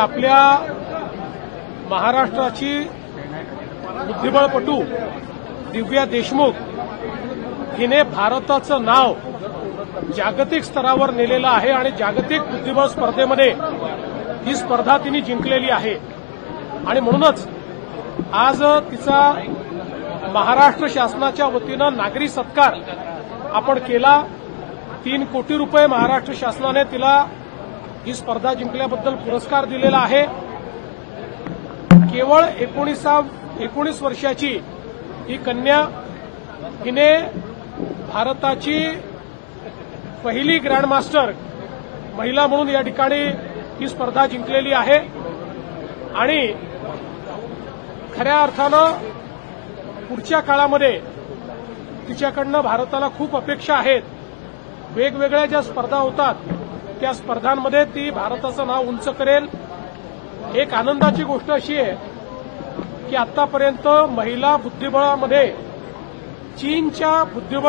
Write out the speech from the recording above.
आपल्या महाराष्ट्राची बुद्धिबळपटू दिव्या देशमुख हिने भारताचं नाव जागतिक स्तरावर नेलेलं आहे आणि जागतिक बुद्धिबळ स्पर्धेमध्ये ही स्पर्धा तिने जिंकलेली आहे। आणि म्हणूनच आज तिचा महाराष्ट्र शासनाच्या वतीनं नागरी सत्कार आपण केला। 3 कोटी रुपये महाराष्ट्र शासनाने तिला ही स्पर्धा जिंकल्याबद्दल पुरस्कार दिलेला आहे। केवळ 19 वर्षाची ही कन्या हिने भारताची पहिली ग्रँडमास्टर महिला म्हणून या ठिकाणी ही स्पर्धा जिंकलेली आहे। आणि खऱ्या अर्थानं पुढच्या काळामध्ये तिच्याकडनं भारताला खूप अपेक्षा आहेत। वेगवेगळ्या ज्या स्पर्धा होतात त्या स्पर्धांमध्ये ती भारताचं नाव उंच करेल। एक आनंदाची गोष्ट अशी आहे की आतापर्यंत महिला बुद्धिबळामध्ये चीनच्या बुद्धिबळ